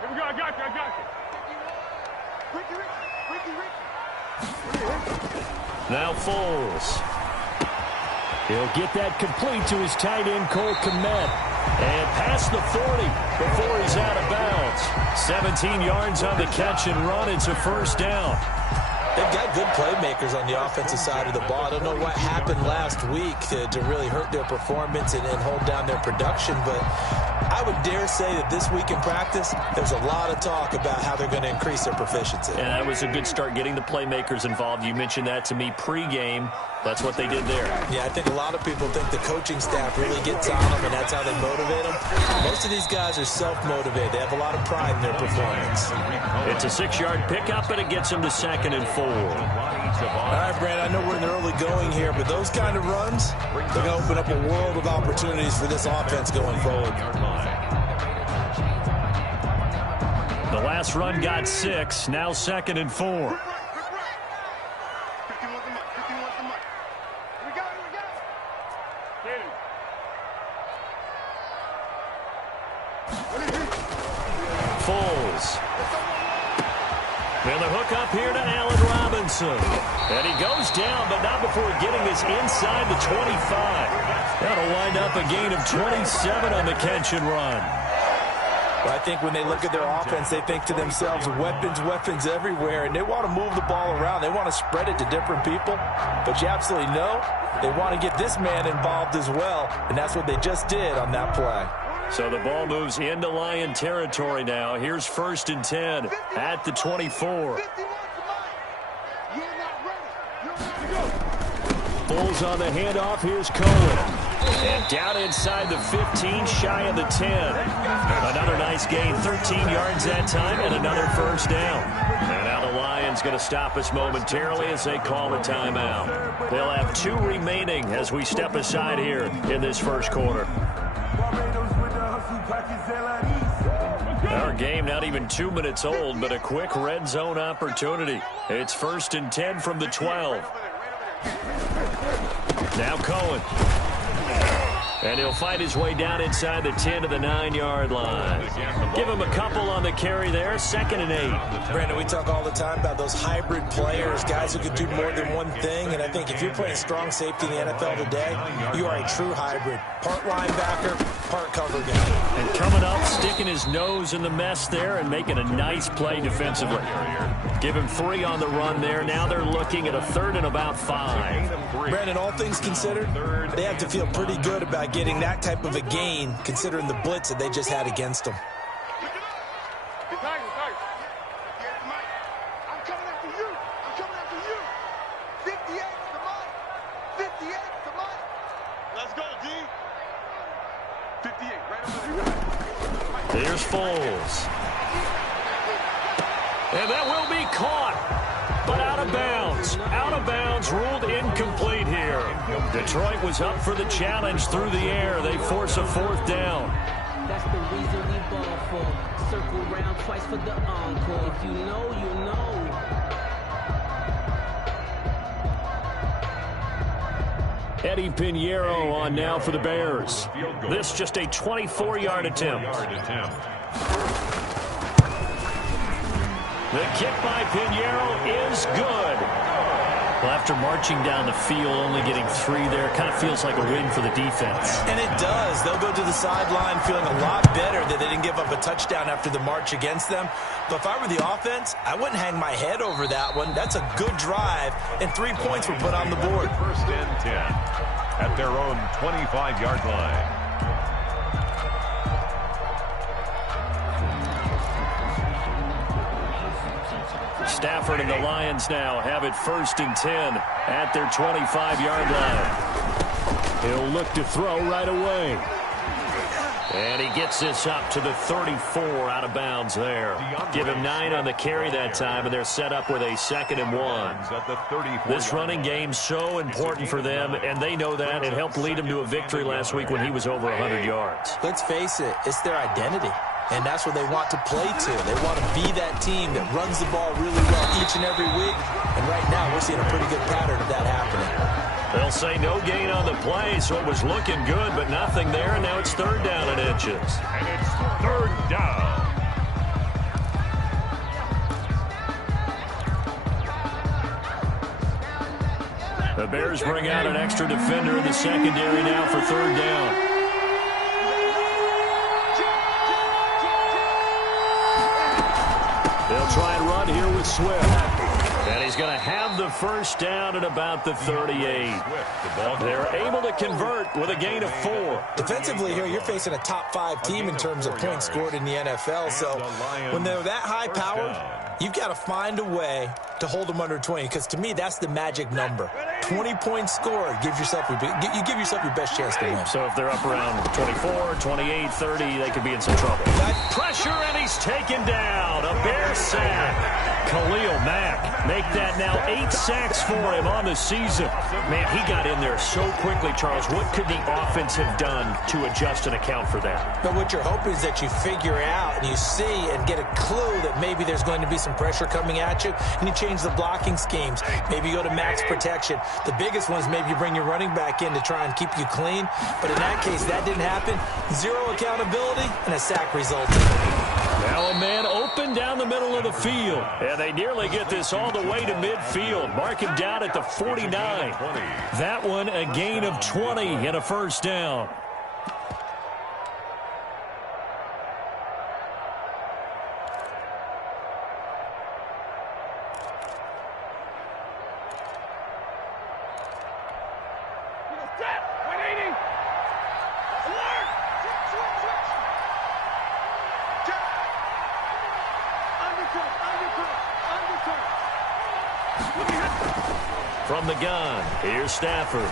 Here we go. I got you. Now Foles. He'll get that complete to his tight end, Cole Kmet. And past the 40 before he's out of bounds. 17 yards on the catch and run. It's a first down. They've got good playmakers on the offensive side of the ball. I don't know what happened last week to really hurt their performance and hold down their production, but I would dare say that this week in practice, there's a lot of talk about how they're going to increase their proficiency. And that was a good start getting the playmakers involved. You mentioned that to me pregame. That's what they did there. Yeah, I think a lot of people think the coaching staff really gets on them, and that's how they motivate them. Most of these guys are self-motivated. They have a lot of pride in their performance. It's a 6-yard pickup, and it gets them to 2nd and 4. All right, Brad, I know we're in the early going here, but those kind of runs, they're going to open up a world of opportunities for this offense going forward. The last run got 6, now 2nd and 4. Foles. And the hook up here to Allen Robinson. And he goes down, but not before getting this inside the 25. That'll wind up a gain of 27 on the catch and run. Well, I think when they look at their offense, they think to themselves, weapons everywhere, and they want to move the ball around. They want to spread it to different people. But you absolutely know they want to get this man involved as well, and that's what they just did on that play. So the ball moves into Lion territory now. Here's 1st and 10 at the 24. Bulls on the handoff. Here's Cohen. And down inside the 15, shy of the 10. Another nice gain, 13 yards that time, and another first down. And now the Lions going to stop us momentarily as they call a timeout. They'll have 2 remaining as we step aside here in this first quarter. Our game not even 2 minutes old, but a quick red zone opportunity. It's 1st and 10 from the 12. Now Cohen. And he'll fight his way down inside the 10 to the 9-yard line. Give him a couple on the carry there, 2nd and 8. Brandon, we talk all the time about those hybrid players, guys who can do more than one thing. And I think if you're playing strong safety in the NFL today, you are a true hybrid. Part linebacker, part cover guy. And coming up, sticking his nose in the mess there and making a nice play defensively. Give him 3 on the run there. Now they're looking at a 3rd and about 5. Brandon, all things considered, they have to feel pretty good about getting that type of a gain, considering the blitz that they just had against them. Here's Foles. And that will be caught, but out of bounds. Out of bounds, ruled incomplete here. Detroit was up for the challenge through the air. They force a 4th down. That's the reason we ball for. Circle round twice for the encore. If you know, you know. Eddie Pinheiro on now for the Bears. This just a 24-yard attempt. The kick by Pinheiro is good. Well, after marching down the field, only getting 3 there, kind of feels like a win for the defense. And it does. They'll go to the sideline feeling a lot better that they didn't give up a touchdown after the march against them. But if I were the offense, I wouldn't hang my head over that one. That's a good drive, and 3 points were put on the board. 1st and 10 at their own 25-yard line. Stafford and the Lions now have it 1st and 10 at their 25-yard line. He'll look to throw right away. And he gets this up to the 34 out of bounds there. Give him 9 on the carry that time, and they're set up with a 2nd and 1. This running game so important for them, and they know that. It helped lead them to a victory last week when he was over 100 yards. Let's face it, it's their identity. And that's what they want to play to. They want to be that team that runs the ball really well each and every week. And right now, we're seeing a pretty good pattern of that happening. They'll say no gain on the play, so it was looking good, but nothing there, and now it's 3rd down and inches. And it's 3rd down. The Bears bring out an extra defender in the secondary now for third down. They'll try and run here with Swift. And he's going to have the first down at about the 38. They're able to convert with a gain of 4. Defensively here, you're facing a top 5 team in terms of points scored in the NFL. So when they're that high-powered, you've got to find a way to hold them under 20. Because to me, that's the magic number. 20 points scored. You give yourself your best chance to win. So if they're up around 24, 28, 30, they could be in some trouble. Pressure, and he's taken down. A Bear sack. Khalil Mack make that now 8 sacks for him on the season. Man, he got in there so quickly, Charles. What could the offense have done to adjust and account for that? But what you're hoping is that you figure out and you see and get a clue that maybe there's going to be some pressure coming at you, and you change the blocking schemes. Maybe you go to max protection. The biggest one is maybe you bring your running back in to try and keep you clean. But in that case, that didn't happen. 0 accountability, and a sack resulted. Now a man open down the middle of the field. And they nearly get this all the way to midfield. Mark him down at the 49. That one a gain of 20 and a first down. From the gun, here's Stafford.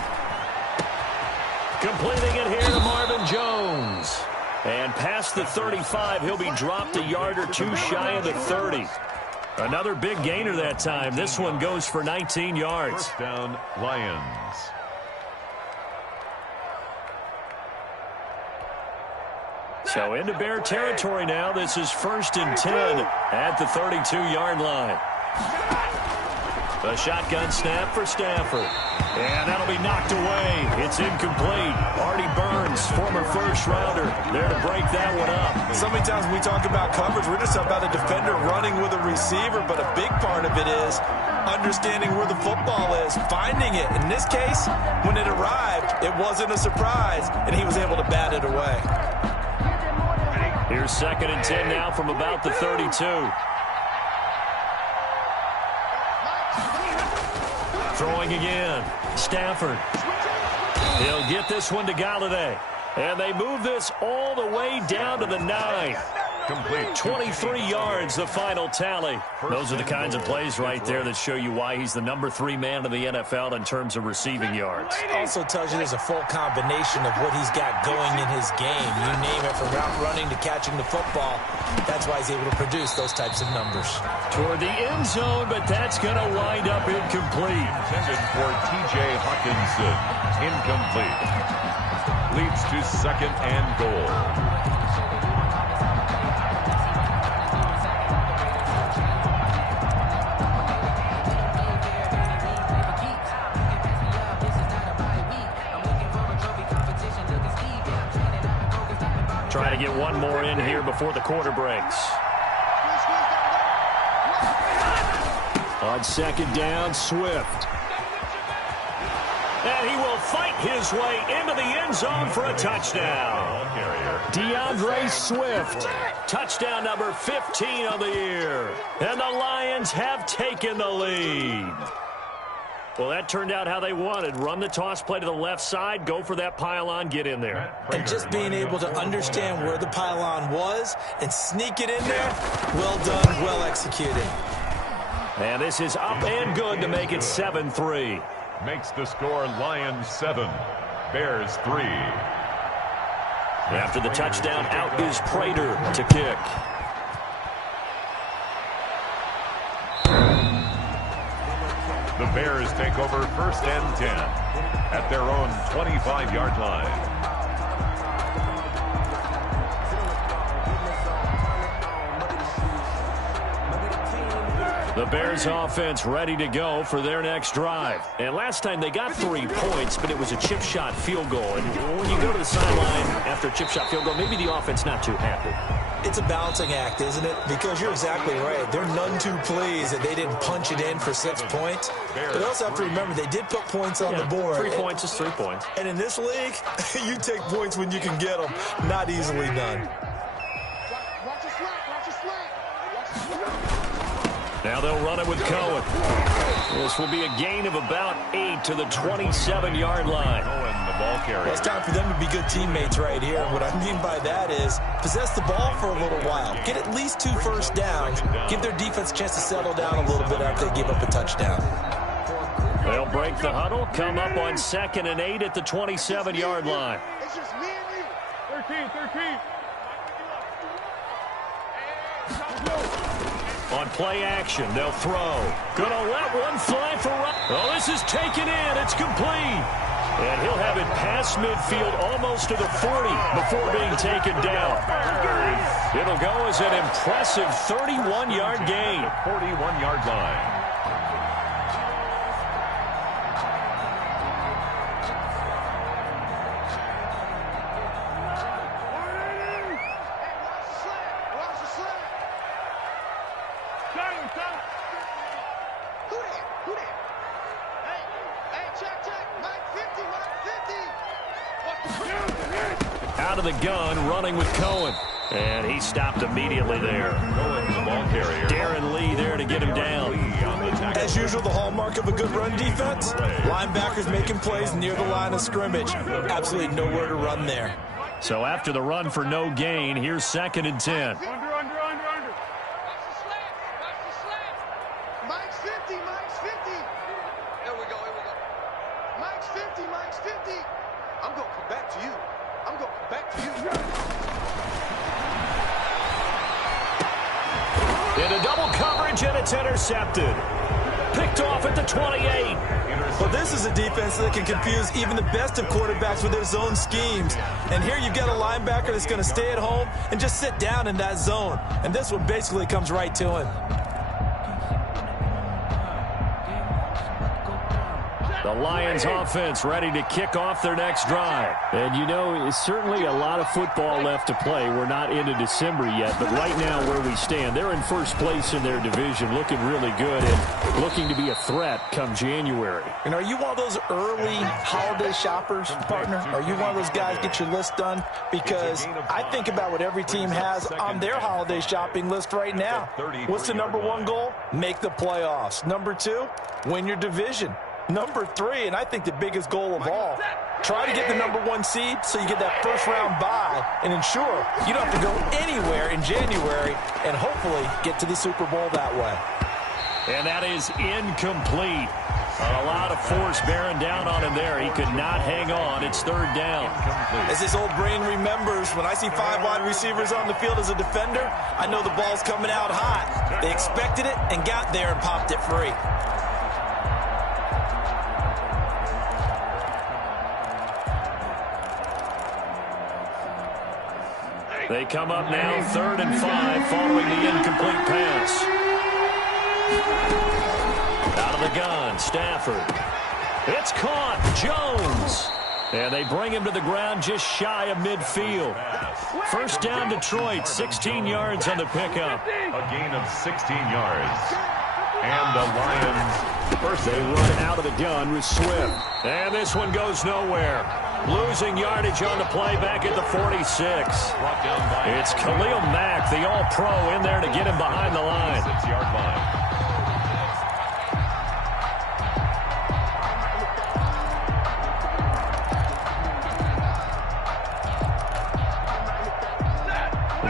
Completing it here to Marvin Jones. And past the 35, he'll be dropped a yard or two shy of the 30. Another big gainer that time. This one goes for 19 yards. First down, Lions. So into Bear territory now. This is 1st and 10 at the 32-yard line. A shotgun snap for Stafford. And that'll be knocked away. It's incomplete. Artie Burns, former first-rounder, there to break that one up. So many times we talk about coverage, we're just about a defender running with a receiver, but a big part of it is understanding where the football is, finding it. In this case, when it arrived, it wasn't a surprise, and he was able to bat it away. Here's 2nd and 10 now from about the 32. Throwing again. Stafford. He'll get this one to Galladay. And they move this all the way down to the 9. Complete. 23 yards, the final tally. Those are the kinds of plays right there that show you why he's the number 3 man of the NFL in terms of receiving yards. Also tells you there's a full combination of what he's got going in his game. You name it, from route running to catching the football. That's why he's able to produce those types of numbers. Toward the end zone, but that's going to wind up incomplete. Intended for T.J. Hawkinson. Incomplete. Leads to 2nd and goal. Trying to get one more in here before the quarter breaks. On 2nd down, Swift. And he will fight his way into the end zone for a touchdown. DeAndre Swift. Touchdown number 15 of the year. And the Lions have taken the lead. Well, that turned out how they wanted. Run the toss play to the left side, go for that pylon, get in there. And just being able to understand where the pylon was and sneak it in there, well done, well executed. And this is up and good to make it 7-3. Makes the score Lions 7, Bears 3. After the touchdown, out is Prater to kick. The Bears take over 1st and 10 at their own 25-yard line. The Bears offense ready to go for their next drive. And last time they got 3 points, but it was a chip shot field goal. And when you go to the sideline after a chip shot field goal, maybe the offense not too happy. it's a balancing act, isn't it? Because you're exactly right. They're none too pleased that they didn't punch it in for 6 points. But they also have to remember they did put points on the board. 3 points is 3 points. And in this league, you take points when you can get them. Not easily done. Now they'll run it with Cohen. This will be a gain of about 8 to the 27-yard line. Cohen, the ball carrier. Well, it's time for them to be good teammates right here. And what I mean by that is possess the ball for a little while. Get at least 2 first downs. Give their defense a chance to settle down a little bit after they give up a touchdown. They'll break the huddle, come up on 2nd and 8 at the 27-yard line. It's just me and you. 13. On play action, they'll throw. Gonna let one fly for right. Oh, this is taken in. It's complete. And he'll have it past midfield almost to the 40 before being taken down. It'll go as an impressive 31-yard gain. 41-yard line. Out of the gun, running with Cohen. And he stopped immediately there. Cohen, the ball carrier. Darren Lee there to get him down. As usual, the hallmark of a good run defense, linebackers making plays near the line of scrimmage. Absolutely nowhere to run there. So after the run for no gain, here's 2nd and 10. Under. Mike's 50. Here we go. Mike's 50. I'm going to come back to you. Into double coverage, and it's intercepted. Picked off at the 28. Well, this is a defense that can confuse even the best of quarterbacks with their zone schemes. And here you've got a linebacker that's going to stay at home and just sit down in that zone. And this one basically comes right to him. The Lions offense ready to kick off their next drive. And you know, it's certainly a lot of football left to play. We're not into December yet, but right now where we stand, they're in first place in their division, looking really good and looking to be a threat come January. And are you one of those early holiday shoppers, partner? Are you one of those guys get your list done? Because I think about what every team has on their holiday shopping list right now. What's the #1 goal? Make the playoffs. #2, win your division. #3, and I think the biggest goal of all, try to get the #1 seed so you get that first-round bye and ensure you don't have to go anywhere in January and hopefully get to the Super Bowl that way. And that is incomplete. A lot of force bearing down on him there. He could not hang on. It's 3rd down. As his old brain remembers, when I see 5 wide receivers on the field as a defender, I know the ball's coming out hot. They expected it and got there and popped it free. They come up now 3rd and 5 following the incomplete pass. Out of the gun, Stafford. It's caught. Jones. And they bring him to the ground just shy of midfield. First down, Detroit. 16 yards on the pickup. A gain of 16 yards. And the Lions first. They run out of the gun with Swift. And this one goes nowhere. Losing yardage on the play back at the 46. It's Khalil Mack, the all-pro, in there to get him behind the line. 6-yard line.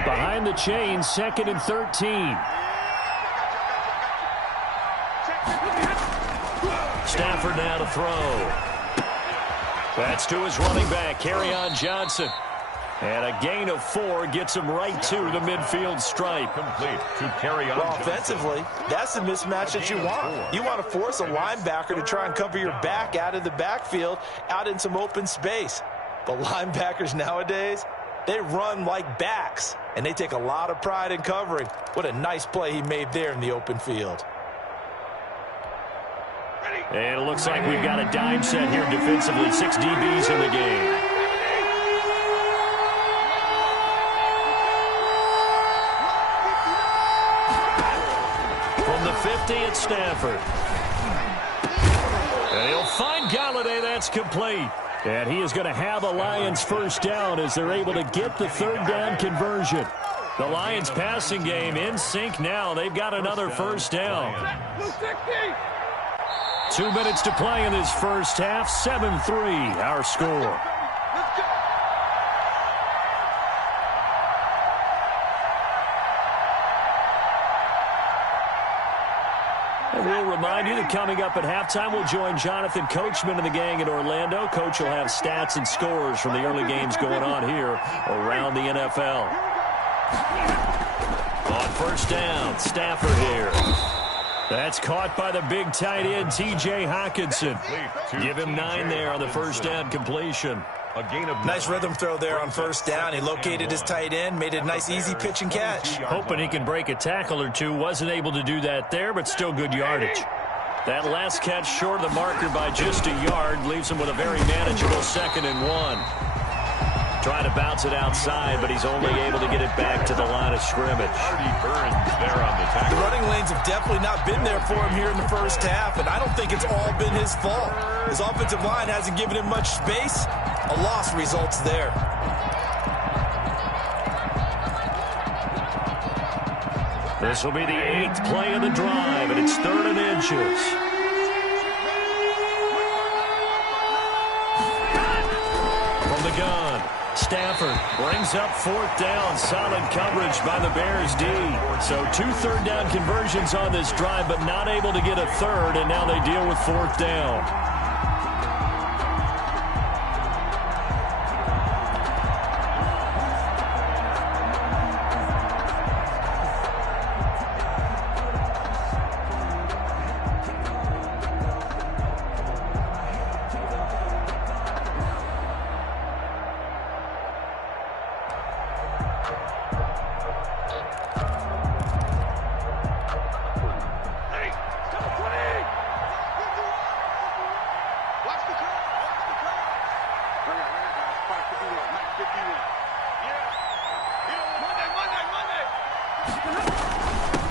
Behind the chains, 2nd and 13. Stafford now to throw. That's to his running back, Kerryon Johnson. And a gain of 4 gets him right to the midfield stripe. Complete to Kerryon. Well, offensively, that's the mismatch that you want. You want to force a linebacker to try and cover your back out of the backfield, out in some open space. But linebackers nowadays, they run like backs, and they take a lot of pride in covering. What a nice play he made there in the open field. And it looks like we've got a dime set here defensively. 6 DBs in the game. 50 at Stafford. And he'll find Galladay. That's complete. And he is going to have a Lions first down as they're able to get the third down conversion. The Lions passing game in sync now. They've got another first down. 2 minutes to play in this first half. 7-3 our score. And we'll remind you that coming up at halftime, we'll join Jonathan Coachman and the gang in Orlando. Coach will have stats and scores from the early games going on here around the NFL. On first down, Stafford here. That's caught by the big tight end, T.J. Hockenson. Give him 9 there on the first down completion. Nice rhythm throw there on first down. He located his tight end, made it a nice, easy pitch and catch. Hoping he can break a tackle or two. Wasn't able to do that there, but still good yardage. That last catch short of the marker by just a yard leaves him with a very manageable 2nd and 1. Trying to bounce it outside, but he's only able to get it back to the line of scrimmage. The running lanes have definitely not been there for him here in the first half, and I don't think it's all been his fault. His offensive line hasn't given him much space. A loss results there. This will be the 8th play of the drive, and it's 3rd and inches. From the gun, Stafford brings up 4th down. Solid coverage by the Bears D. So 2 third down conversions on this drive, but not able to get a third, and now they deal with 4th down.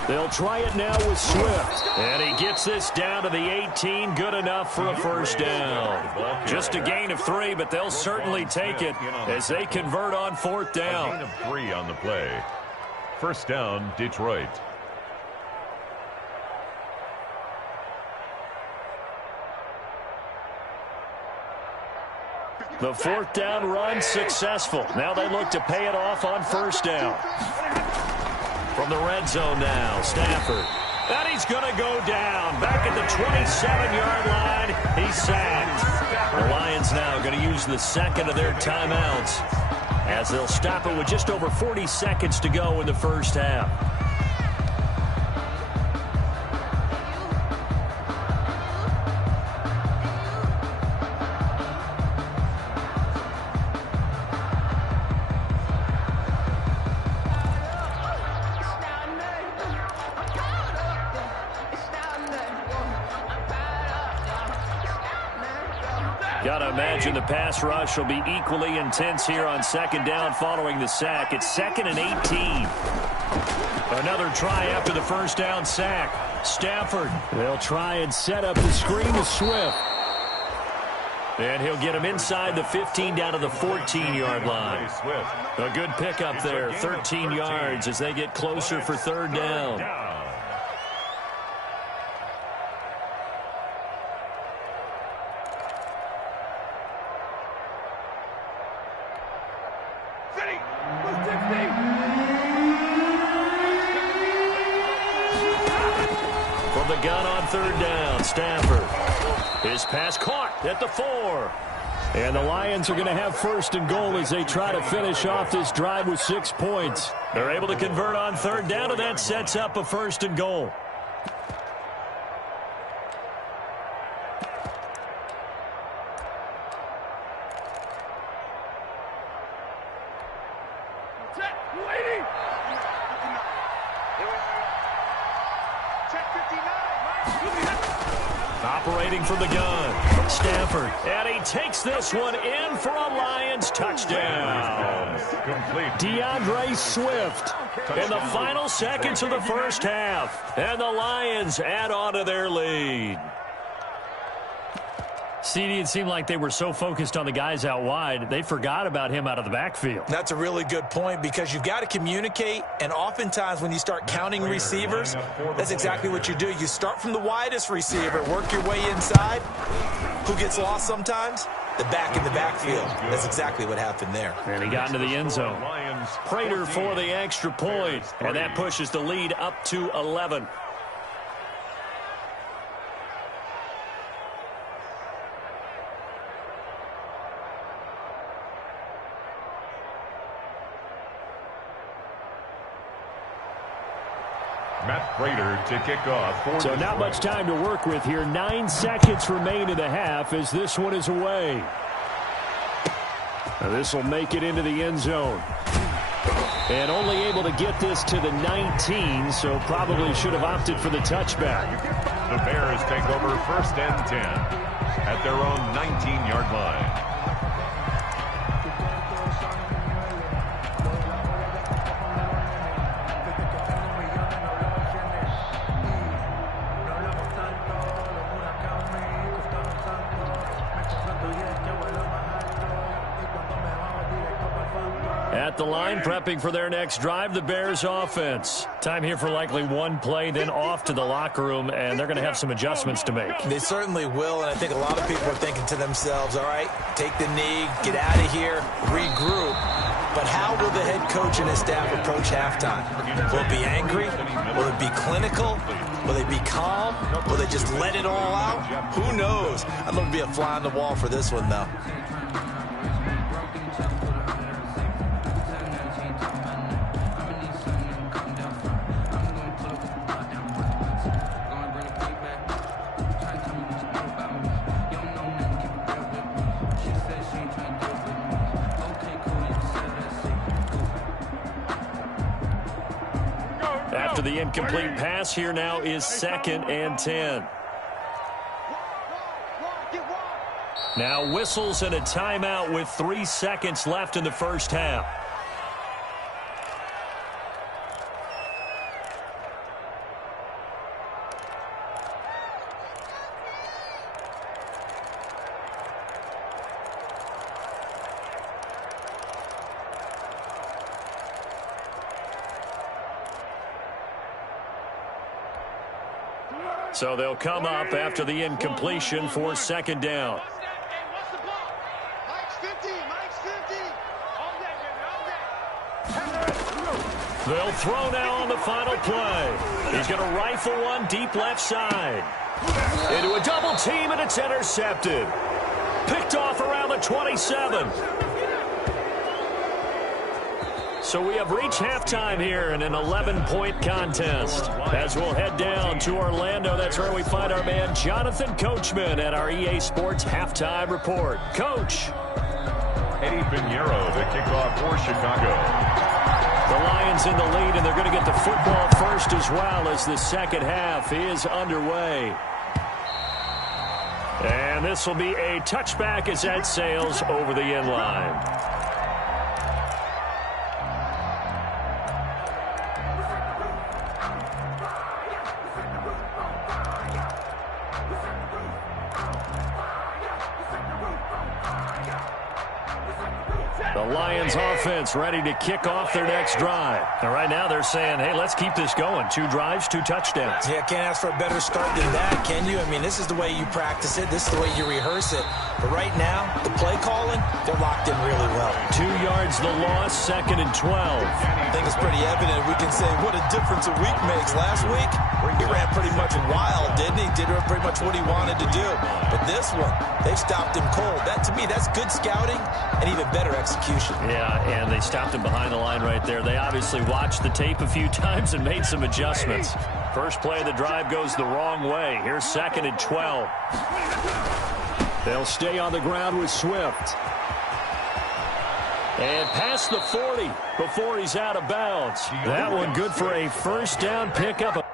They'll try it now with Swift. And he gets this down to the 18. Good enough for a first down. Just a gain of 3, but they'll certainly take it as they convert on 4th down. A gain of 3 on the play. First down, Detroit. The 4th down run successful. Now they look to pay it off on first down. From the red zone now, Stafford. And he's going to go down. Back at the 27-yard line, he's sacked. The Lions now going to use the 2nd of their timeouts as they'll stop it with just over 40 seconds to go in the first half. Got to imagine the pass rush will be equally intense here on 2nd down following the sack. It's 2nd and 18. Another try after the first down sack. Stafford, they'll try and set up the screen to Swift. And he'll get him inside the 15 down to the 14-yard line. A good pickup there, 13 yards as they get closer for 3rd down. From the gun on 3rd down, Stafford. His pass caught at the 4. And the Lions are going to have 1st and goal as they try to finish off this drive with 6 points. They're able to convert on 3rd down, and that sets up a 1st and goal. Operating from the gun, Stafford. And he takes this one in for a Lions touchdown. Complete. DeAndre Swift in the final seconds of the first half. And the Lions add on to their lead. CD, it seemed like they were so focused on the guys out wide, they forgot about him out of the backfield. That's a really good point because you've got to communicate, and oftentimes when you start counting receivers, that's exactly what you do. You start from the widest receiver, work your way inside. Who gets lost sometimes? The back in the backfield. That's exactly what happened there. And he got into the end zone. Prater for the extra point, and that pushes the lead up to 11. Matt Prater to kick off. So not much time to work with here. 9 seconds remain in the half as this one is away. Now this will make it into the end zone. And only able to get this to the 19, so probably should have opted for the touchback. The Bears take over 1st and 10 at their own 19-yard line. At the line, prepping for their next drive, the Bears offense. Time here for likely one play, then off to the locker room, and they're going to have some adjustments to make. They certainly will, and I think a lot of people are thinking to themselves, all right, take the knee, get out of here, regroup. But how will the head coach and his staff approach halftime? Will it be angry? Will it be clinical? Will they be calm? Will they just let it all out? Who knows? I'd love to be a fly on the wall for this one, though. After the incomplete pass, here now is 2nd and 10. Now whistles and a timeout with 3 seconds left in the first half. So they'll come up after the incompletion for 2nd down. They'll throw now on the final play. He's going to rifle one deep left side. Into a double team, and it's intercepted. Picked off around the 27. So we have reached halftime here in an 11-point contest. As we'll head down to Orlando, that's where we find our man Jonathan Coachman at our EA Sports Halftime Report. Coach. Eddie Pinheiro to kick off for Chicago. The Lions in the lead, and they're going to get the football first as well as the second half is underway. And this will be a touchback as that sails over the end line. Lions offense ready to kick off their next drive. And right now they're saying, hey, let's keep this going. 2 drives, 2 touchdowns. Yeah, can't ask for a better start than that, can you? I mean, this is the way you practice it. This is the way you rehearse it. But right now, the play calling, they're locked in really well. 2 yards the loss, 2nd and 12. I think it's pretty evident. We can say what a difference a week makes. Last week, he ran pretty much wild, didn't he? Did pretty much what he wanted to do. But this one, they stopped him cold. That, to me, that's good scouting and even better execution. Yeah, and they stopped him behind the line right there. They obviously watched the tape a few times and made some adjustments. First play of the drive goes the wrong way. Here's 2nd and 12. They'll stay on the ground with Swift. And past the 40 before he's out of bounds. That one good for a first down pickup.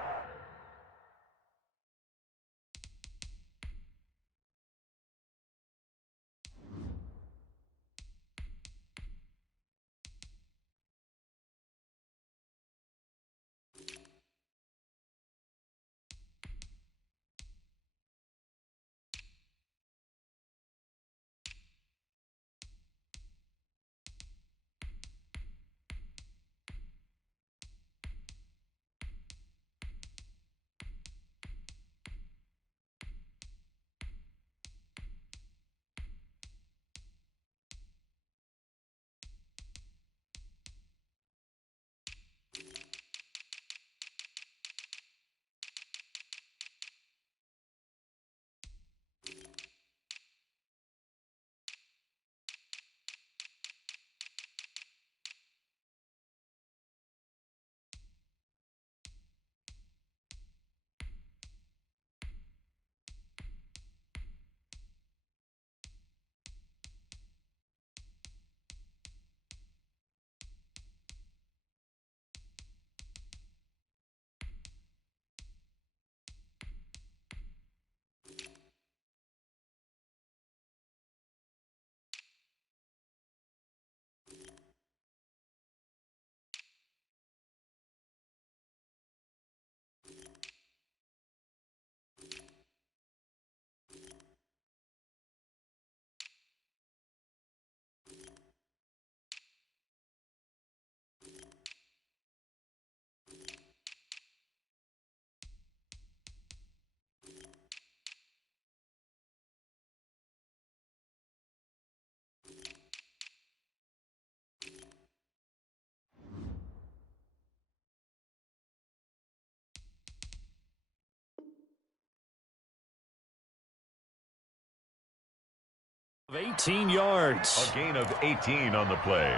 18 yards. A gain of 18 on the play.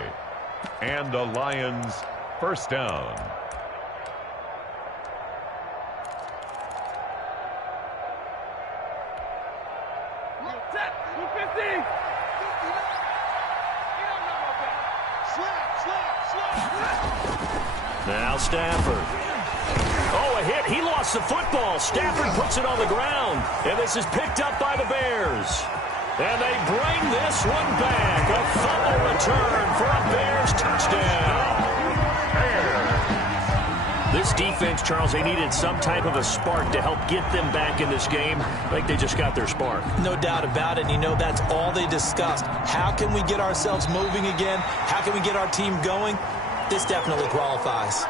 And the Lions first down. Now Stafford. Oh, a hit. He lost the football. Stafford puts it on the ground. And this is picked up by the Bears. And they bring this one back. A fumble return for a Bears touchdown. This defense, Charles, they needed some type of a spark to help get them back in this game. I think they just got their spark. No doubt about it. And you know, that's all they discussed. How can we get ourselves moving again? How can we get our team going? This definitely qualifies.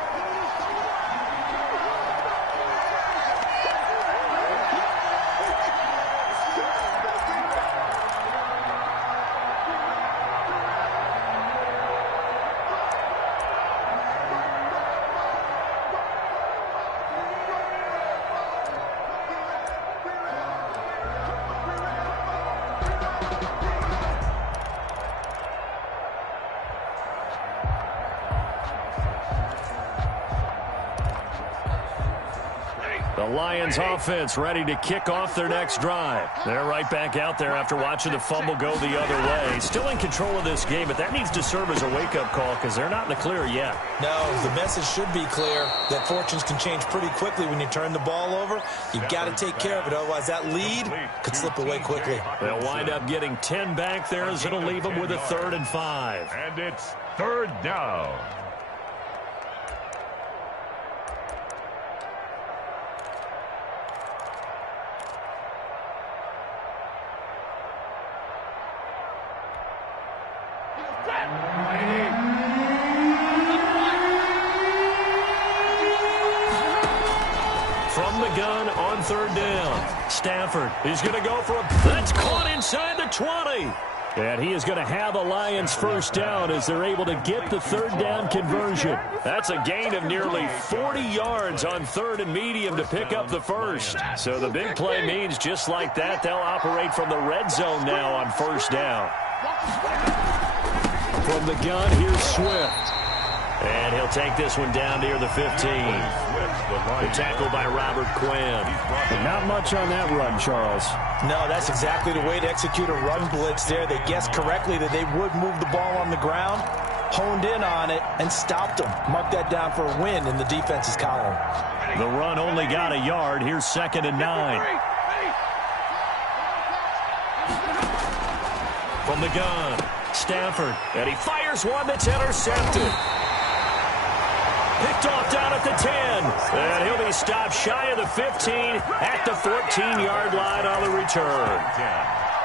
The Lions offense ready to kick off their next drive. They're right back out there after watching the fumble go the other way. Still in control of this game, but that needs to serve as a wake-up call because they're not in the clear yet. No, the message should be clear that fortunes can change pretty quickly when you turn the ball over. You've got to take care of it, otherwise that lead could slip away quickly. They'll wind up getting 10 back there as it'll leave them with a 3rd and 5. And it's 3rd down. From the gun on 3rd down. Stafford is going to go for a... That's caught inside the 20. And he is going to have a Lions first down as they're able to get the 3rd down conversion. That's a gain of nearly 40 yards on 3rd and medium to pick up the first. So the big play means just like that, they'll operate from the red zone now on 1st down. From the gun, here's Swift. And he'll take this one down near the 15. The tackle by Robert Quinn. Not much on that run, Charles. No, that's exactly the way to execute a run blitz there. They guessed correctly that they would move the ball on the ground, honed in on it, and stopped them. Mark that down for a win in the defense's column. The run only got a yard. Here's 2nd and 9. From the gun, Stafford. And he fires one that's intercepted. Picked off down at the 10. And he'll be stopped shy of the 15 at the 14-yard line on the return. 10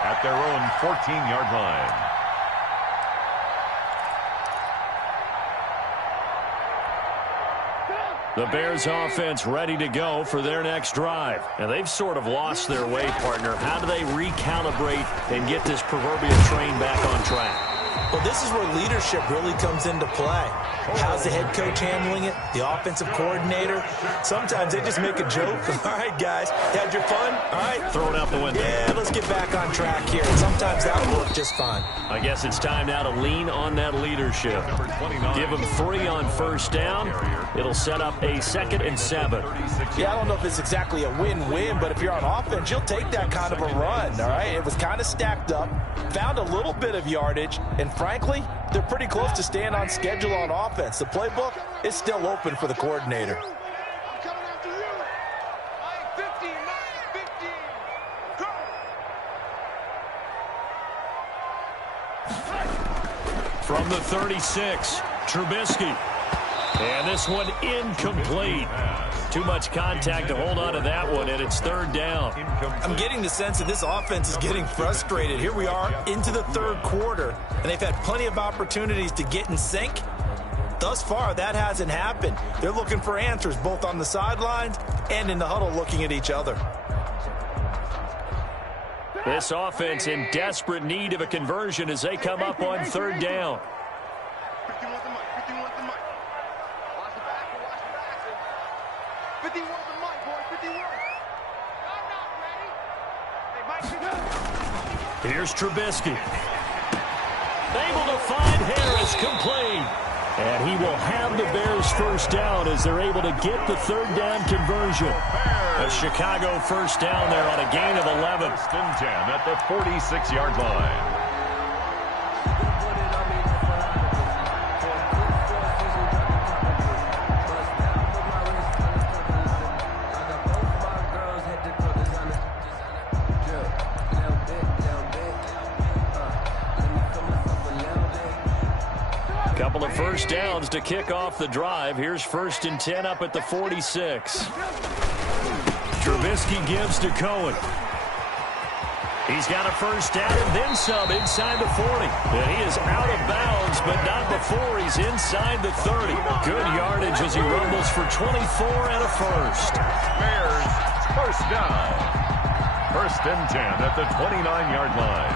at their own 14-yard line. The Bears offense ready to go for their next drive. And they've sort of lost their way, partner. How do they recalibrate and get this proverbial train back on track? Well, this is where leadership really comes into play. How's the head coach handling it? The offensive coordinator? Sometimes they just make a joke. All right, guys, had your fun? All right. Throw it out the window. Yeah, let's get back on track here. And sometimes that'll work just fine. I guess it's time now to lean on that leadership. Give them 3 on 1st down. It'll set up a 2nd and 7. Yeah, I don't know if it's exactly a win-win, but if you're on offense, you'll take that kind of a run, all right? It was kind of stacked up, found a little bit of yardage, and frankly, they're pretty close to staying on schedule on offense. The playbook is still open for the coordinator. I'm coming after you. 15, 15. Go. From the 36, Trubisky. And this one incomplete. Too much contact to hold on to that one, and it's 3rd down. I'm getting the sense that this offense is getting frustrated. Here we are into the 3rd quarter, and they've had plenty of opportunities to get in sync. Thus far, that hasn't happened. They're looking for answers both on the sidelines and in the huddle looking at each other. This offense in desperate need of a conversion as they come up on 3rd down. 51 the mic. 51 the mic. Watch the back. Watch the back. 51 the mic, boy. 51. I'm not ready. Hey, Mike, Here's Trubisky. Able to find Harris, complete. And he will have the Bears first down as they're able to get the third down conversion. A Chicago first down there on a gain of 11. First and 10 at the 46-yard line. Couple of first downs to kick off the drive. Here's first and 10 up at the 46. Trubisky gives to Cohen. He's got a first down and then some inside the 40. And he is out of bounds, but not before he's inside the 30. Good yardage as he rumbles for 24 and a first. Bears first down. First and 10 at the 29-yard line.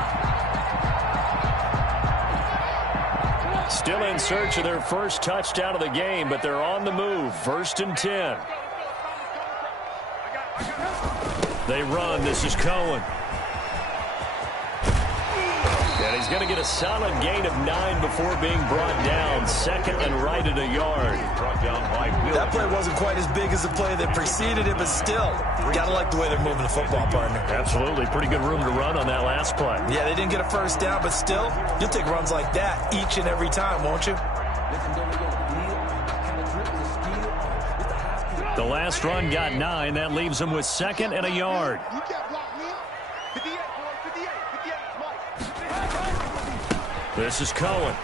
Still in search of their first touchdown of the game, but they're on the move. First and 10. They run. This is Cohen. And he's going to get a solid gain of 9 before being brought down. Second and right at a yard. Brought down by Will. That play wasn't quite as big as the play that preceded it, but still, got to like the way they're moving the football, partner. Absolutely. Pretty good room to run on that last play. Yeah, they didn't get a first down, but still, you'll take runs like that each and every time, won't you? The last run got 9. That leaves them with second and a yard. You can't block me. 58, boy, 58, 58, Mike. This is Cohen.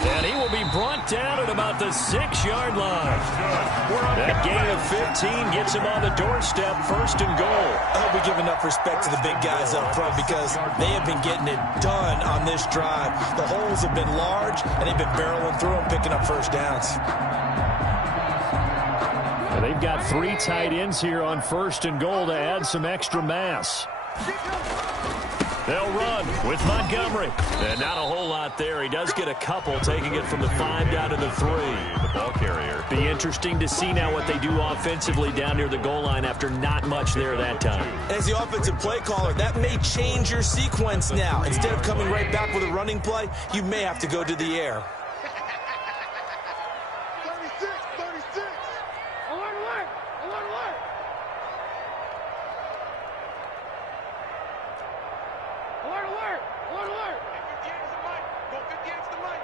And he will be brought down at about the 6-yard line. That gain of 15 gets him on the doorstep, first and goal. I hope we give enough respect to the big guys up front because they have been getting it done on this drive. The holes have been large, and they've been barreling through them, picking up first downs. And they've got 3 tight ends here on first and goal to add some extra mass. They'll run with Montgomery. And not a whole lot there. He does get a couple, taking it from the 5 down to the 3. The ball carrier. Be interesting to see now what they do offensively down near the goal line after not much there that time. As the offensive play caller, that may change your sequence now. Instead of coming right back with a running play, you may have to go to the air. 36, 36. Alert, alert, alert, alert. Alert, alert, alert, alert. 58 is the mic. Go 58 is the mic.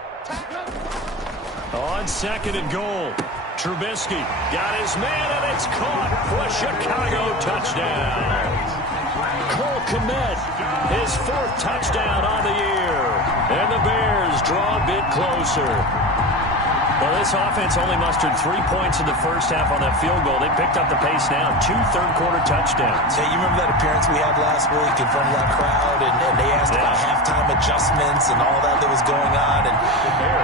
On second and goal, Trubisky got his man, and it's caught for a Chicago touchdown. Cole Kmet, his 4th touchdown on the year. And the Bears draw a bit closer. Well, this offense only mustered 3 points in the first half on that field goal. They picked up the pace now, 2 third-quarter touchdowns. Hey, you remember that appearance we had last week in front of that crowd, and they asked about halftime adjustments and all that was going on. And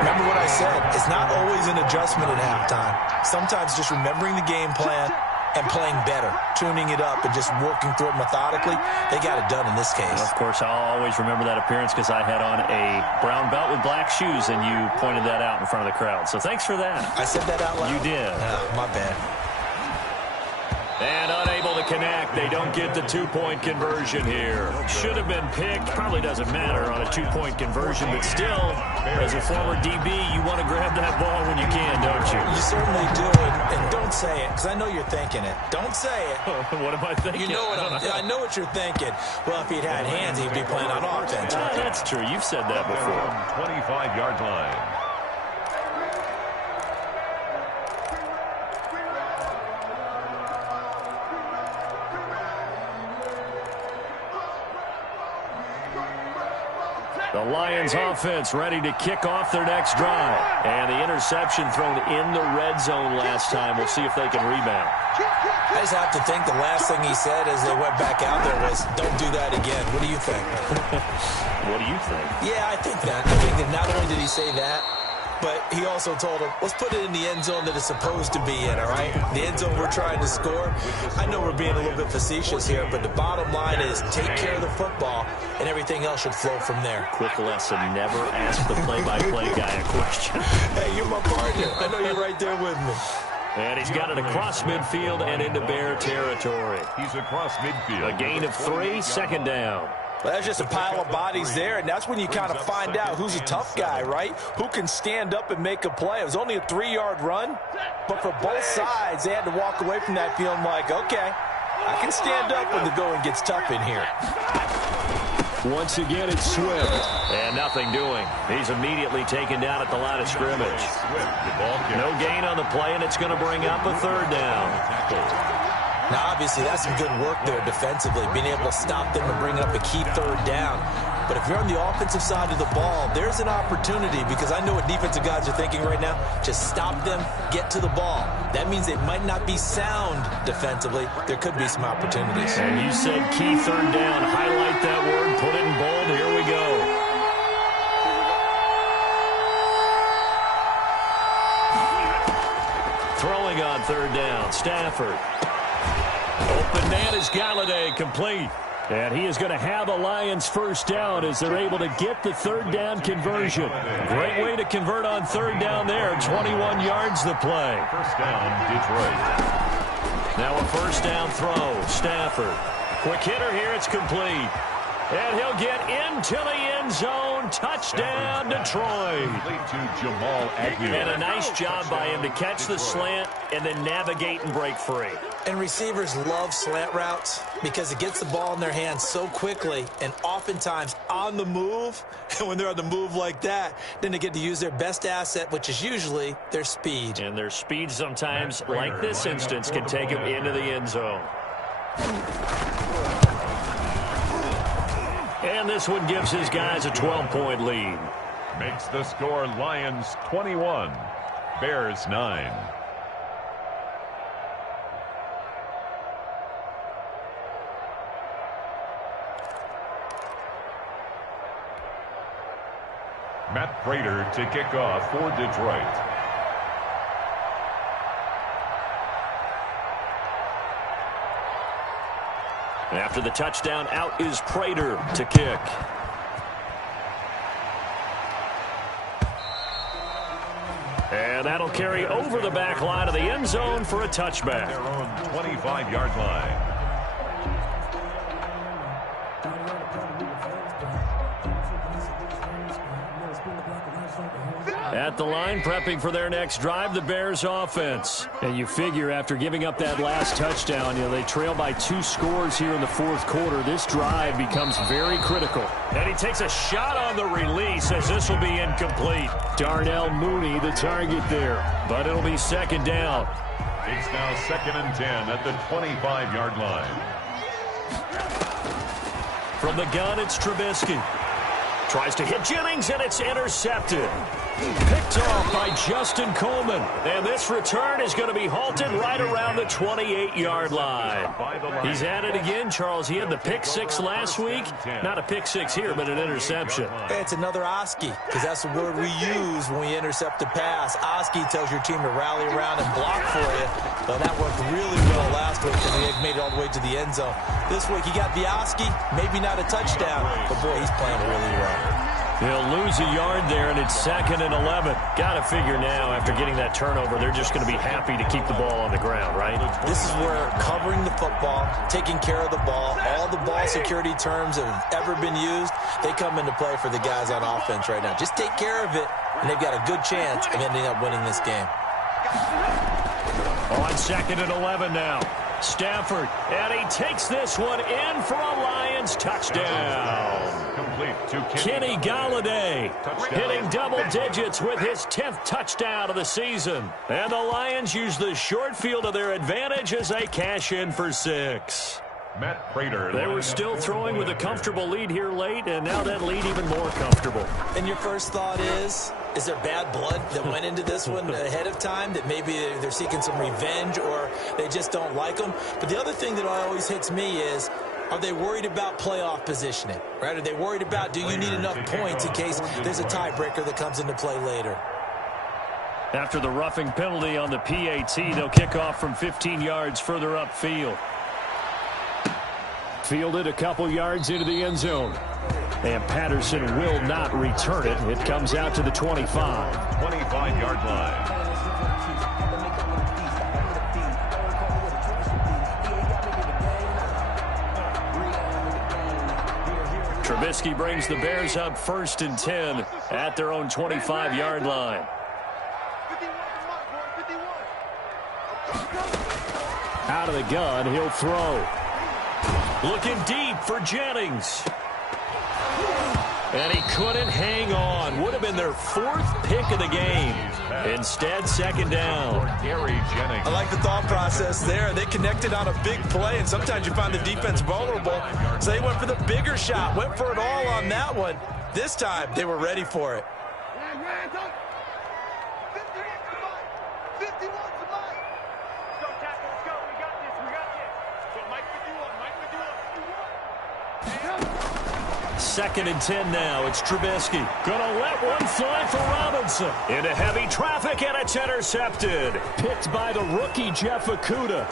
remember what I said, it's not always an adjustment at halftime. Sometimes just remembering the game plan and playing better, tuning it up and just working through it methodically. They got it done in this case. Of course, I'll always remember that appearance because I had on a brown belt with black shoes, and you pointed that out in front of the crowd. So thanks for that. I said that out loud? You did. My bad. And unable to connect. They don't get the 2-point conversion here. Should have been picked. Probably doesn't matter on a 2-point conversion, but still, as a former DB, you want to grab that ball when you can, don't you? You certainly do, and don't say it, because I know you're thinking it. Don't say it. What am I thinking? You know what I know what you're thinking. Well, if he'd had hands, he'd be playing on offense. That's true. You've said that before. 25-yard line. The Lions offense ready to kick off their next drive. And the interception thrown in the red zone last time. We'll see if they can rebound. I just have to think the last thing he said as they went back out there was, don't do that again. What do you think? What do you think? Yeah, I think that. I think that not only did he say that, but he also told him, let's put it in the end zone that it's supposed to be in, all right? The end zone we're trying to score. I know we're being a little bit facetious here, but the bottom line is take care of the football, and everything else should flow from there. Quick lesson, never ask the play-by-play guy a question. Hey, you're my partner. I know you're right there with me. And he's got it across midfield and into Bear territory. He's across midfield. A gain of 3, second down. Well, that's just a pile of bodies there, and that's when you kind of find out who's a tough guy, right? Who can stand up and make a play. It was only a 3-yard run, but for both sides, they had to walk away from that feeling like, okay, I can stand up when the going gets tough in here. Once again, it's Swift. And nothing doing. He's immediately taken down at the line of scrimmage. No gain on the play, and it's going to bring up a third down. Now, obviously, that's some good work there defensively, being able to stop them and bring up a key third down. But if you're on the offensive side of the ball, there's an opportunity, because I know what defensive guys are thinking right now. Just stop them, get to the ball. That means they might not be sound defensively. There could be some opportunities. And you said key third down. Highlight that word, put it in bold. Here we go. Throwing on third down, Stafford. Open man is Galladay, complete. And he is going to have a Lions first down as they're able to get the third down conversion. Great way to convert on third down there. 21 yards the play. First down, Detroit. Now a first down throw, Stafford. Quick hitter here, it's complete. And he'll get into the end zone. Touchdown, Detroit. To Jamal Agnew. And a nice job by him to catch the slant and then navigate and break free. And receivers love slant routes because it gets the ball in their hands so quickly and oftentimes on the move. And when they're on the move like that, then they get to use their best asset, which is usually their speed. And their speed sometimes, like this instance, can take them into the end zone. And this one gives his guys a 12-point lead. Makes the score Lions 21, Bears 9. Matt Prater to kick off for Detroit. After the touchdown, out is Prater to kick. And that'll carry over the back line of the end zone for a touchback. Their own 25-yard line. At the line, prepping for their next drive, the Bears offense. And you figure after giving up that last touchdown, they trail by 2 scores here in the fourth quarter. This drive becomes very critical. And he takes a shot on the release as this will be incomplete. Darnell Mooney, the target there. But it'll be second down. It's now 2nd and 10 at the 25-yard line. From the gun, it's Trubisky. Tries to hit Jennings, and it's intercepted. Picked off by Justin Coleman. And this return is going to be halted right around the 28-yard line. He's at it again, Charles. He had the pick 6 last week. Not a pick 6 here, but an interception. It's another Oski, because that's the word we use when we intercept a pass. Oski tells your team to rally around and block for you. But that worked really well last week because he had made it all the way to the end zone. This week he got the Oski, maybe not a touchdown, but boy, he's playing really well. He'll lose a yard there, and it's 2nd and 11. Got to figure now, after getting that turnover, they're just going to be happy to keep the ball on the ground, right? This is where covering the football, taking care of the ball, all the ball security terms that have ever been used, they come into play for the guys on offense right now. Just take care of it, and they've got a good chance of ending up winning this game. On 2nd and 11 now. Stafford, and he takes this one in for a Lions touchdown. Complete to Kenny Galladay hitting double digits with his 10th touchdown of the season. And the Lions use the short field to their advantage as they cash in for 6. Matt Prater. They were still throwing with a comfortable lead here late, and now that lead even more comfortable. And your first thought is there bad blood that went into this one ahead of time, that maybe they're seeking some revenge or they just don't like them? But the other thing that always hits me is, are they worried about playoff positioning, right? Are they worried about, do you need enough points in case there's a tiebreaker that comes into play later? After the roughing penalty on the PAT, they'll kick off from 15 yards further upfield. Fielded a couple yards into the end zone. And Patterson will not return it. It comes out to the 25. 25-yard line. Trubisky brings the Bears up 1st and 10 at their own 25-yard line. Out of the gun, he'll throw. Looking deep for Jennings. And he couldn't hang on. Would have been their 4th pick of the game. Instead, 2nd down. I like the thought process there. They connected on a big play, and sometimes you find the defense vulnerable. So they went for the bigger shot, went for it all on that one. This time, they were ready for it. Second and 10 now. It's Trubisky. Gonna let one fly for Robinson. Into heavy traffic, and it's intercepted. Picked by the rookie, Jeff Okudah.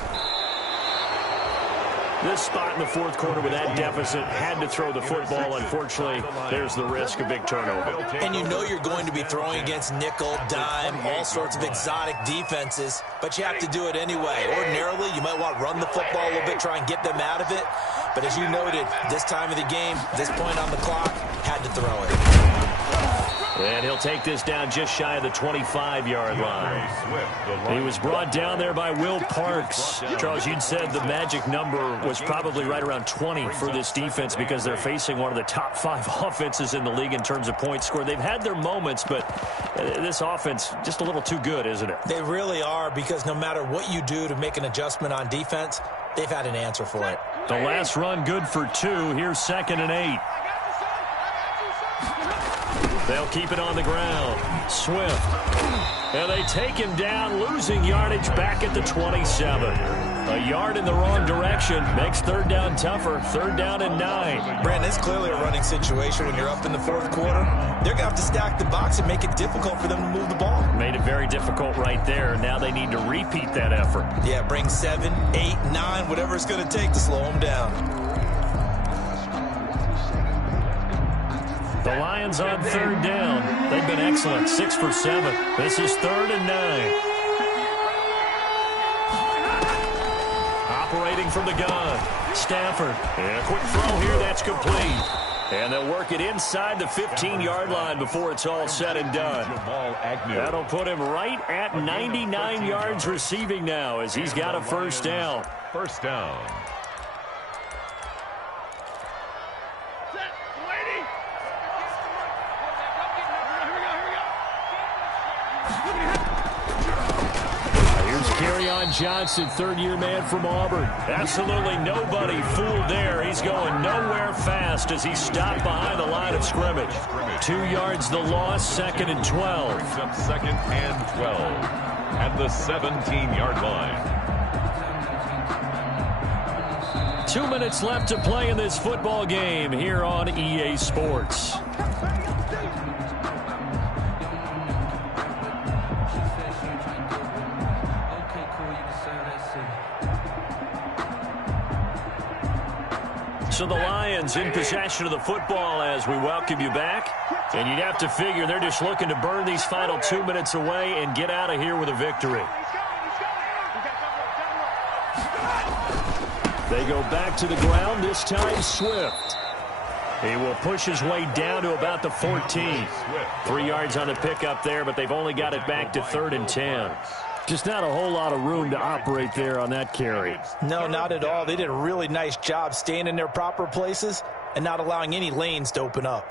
This spot in the 4th quarter with that deficit, had to throw the football. Unfortunately, there's the risk of big turnover. And you know you're going to be throwing against nickel, dime, all sorts of exotic defenses, but you have to do it anyway. Ordinarily, you might want to run the football a little bit, try and get them out of it. But as you noted, this time of the game, this point on the clock, had to throw it. And he'll take this down just shy of the 25-yard line. He was brought down there by Will Parks. Charles, you'd said the magic number was probably right around 20 for this defense because they're facing one of the top 5 offenses in the league in terms of points scored. They've had their moments, but this offense just a little too good, isn't it? They really are, because no matter what you do to make an adjustment on defense, they've had an answer for it. The last run good for 2. Here's 2nd and 8. They'll keep it on the ground. Swift. And they take him down, losing yardage back at the 27. A yard in the wrong direction makes 3rd down tougher. 3rd down and 9. Brandon, it's clearly a running situation when you're up in the 4th quarter. They're going to have to stack the box and make it difficult for them to move the ball. Made it very difficult right there. Now they need to repeat that effort. Yeah, bring 7, 8, 9, whatever it's going to take to slow them down. The Lions on 3rd down. They've been excellent. 6 for 7. This is 3rd and 9. Operating from the gun. Stafford. And a quick throw here. That's complete. And they'll work it inside the 15-yard line before it's all said and done. That'll put him right at 99 yards receiving now as he's got a 1st down. 1st down. Johnson, 3rd-year man from Auburn. Absolutely nobody fooled there. He's going nowhere fast as he stopped behind the line of scrimmage. 2 yards the loss, 2nd and 12. Brings up 2nd and 12 at the 17-yard line. 2 minutes left to play in this football game here on EA Sports. So the Lions in possession of the football as we welcome you back. And you'd have to figure they're just looking to burn these final 2 minutes away and get out of here with a victory. They go back to the ground, this time Swift. He will push his way down to about the 14. 3 yards on the pickup there, but they've only got it back to 3rd and 10. Just not a whole lot of room to operate there on that carry. No, not at all. They did a really nice job staying in their proper places and not allowing any lanes to open up.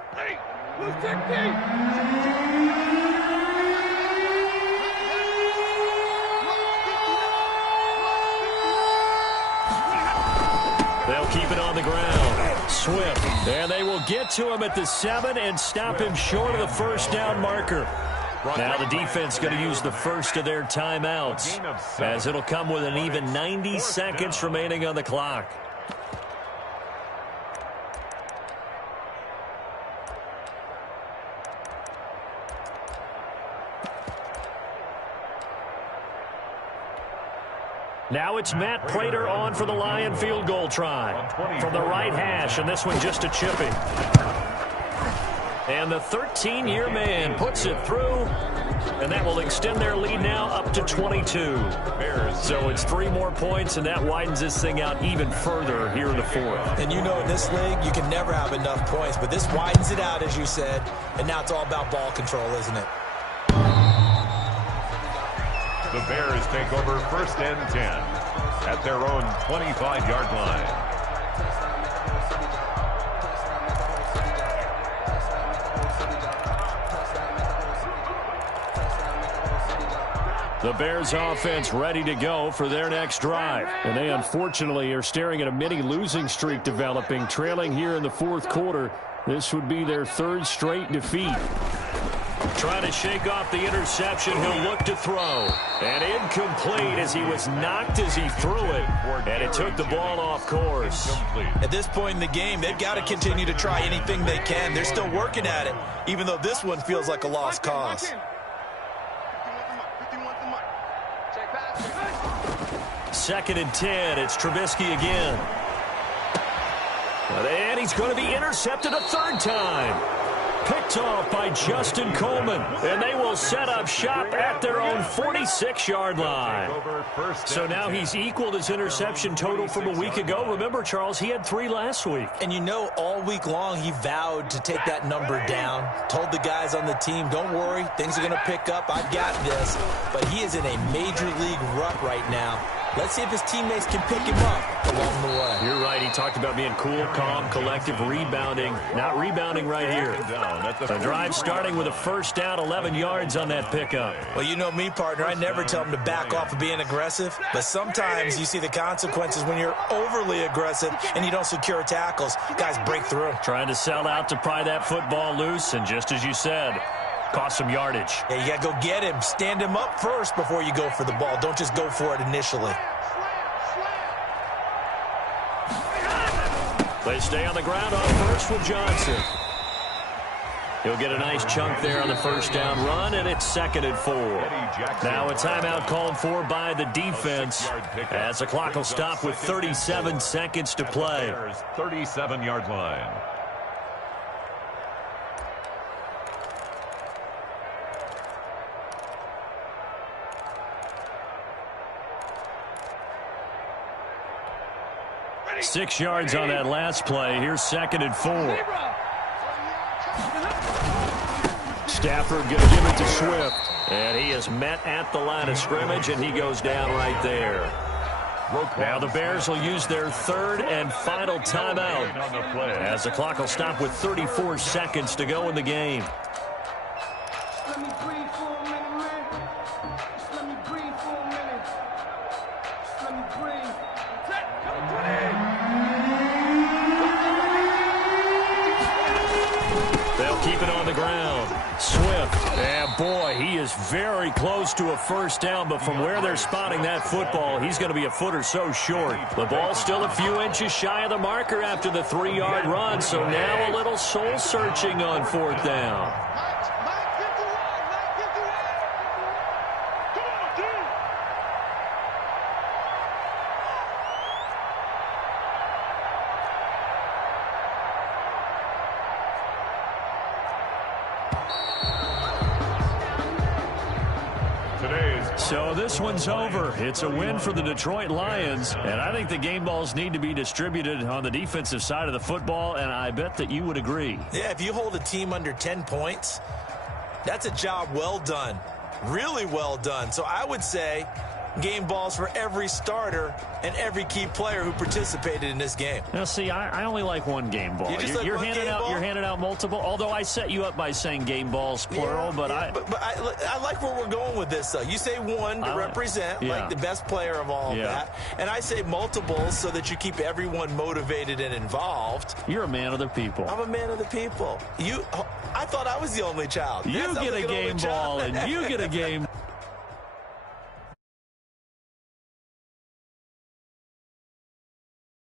They'll keep it on the ground. Swift. And they will get to him at the 7 and stop him short of the 1st down marker. Now the defense going to use the first of their timeouts as it'll come with an even 90 seconds remaining on the clock. Now it's Matt Prater on for the Lion field goal try. From the right hash, and this one just a chipping. And the 13-year man puts it through And that will extend their lead now up to 22. So it's 3 more points, and that widens this thing out even further here in the fourth. And you know in this league, you can never have enough points, but this widens it out, as you said, and now it's all about ball control, isn't it? The Bears take over 1st and 10 at their own 25-yard line. The Bears offense ready to go for their next drive. And they unfortunately are staring at a mini losing streak developing, trailing here in the fourth quarter. This would be their 3rd straight defeat. Trying to shake off the interception. He'll look to throw. And incomplete as he was knocked as he threw it. And it took the ball off course. At this point in the game, they've got to continue to try anything they can. They're still working at it, even though this one feels like a lost cause. 2nd and 10. It's Trubisky again. And he's going to be intercepted a 3rd time. Picked off by Justin Coleman. And they will set up shop at their own 46-yard line. So now he's equaled his interception total from a week ago. Remember, Charles, he had 3 last week. And you know, all week long he vowed to take that number down. Told the guys on the team, don't worry, things are going to pick up. I've got this. But he is in a major league rut right now. Let's see if his teammates can pick him up along the way. You're right. He talked about being cool, calm, collective, rebounding. Not rebounding right here. The drive starting with a 1st down, 11 yards on that pickup. Well, you know me, partner. I never tell him to back off of being aggressive. But sometimes you see the consequences when you're overly aggressive and you don't secure tackles. Guys break through. Trying to sell out to pry that football loose. And just as you said, cost some yardage. Yeah, you got to go get him. Stand him up first before you go for the ball. Don't just go for it initially. They stay on the ground on 1st with Johnson. He'll get a nice chunk there on the 1st down run, and it's 2nd and 4. Now a timeout called for by the defense as the clock will stop with 37 seconds to play. 37-yard line. Six yards on that last play. Here's 2nd and 4. Stafford going to give it to Swift. And he is met at the line of scrimmage, and he goes down right there. Now the Bears will use their 3rd and final timeout as the clock will stop with 34 seconds to go in the game. Let me breathe for a minute, man. Just let me breathe for a minute. Just let me breathe. They'll keep it on the ground. Swift, and boy, he is very close to a 1st down, but from where they're spotting that football, he's going to be a foot or so short. The ball still a few inches shy of the marker after the 3-yard run, so now a little soul-searching on 4th down. So this one's over. It's a win for the Detroit Lions, and I think the game balls need to be distributed on the defensive side of the football, and I bet that you would agree. Yeah, if you hold a team under 10 points, that's a job well done. Really well done. So I would say game balls for every starter and every key player who participated in this game. Now, see, I only like one game ball. You're handing out multiple, although I set you up by saying game balls, plural. But I like where we're going with this, though. You say one to represent, like the best player of all of that. And I say multiples so that you keep everyone motivated and involved. You're a man of the people. I'm a man of the people. I thought I was the only child. You get a game ball, and you get a game.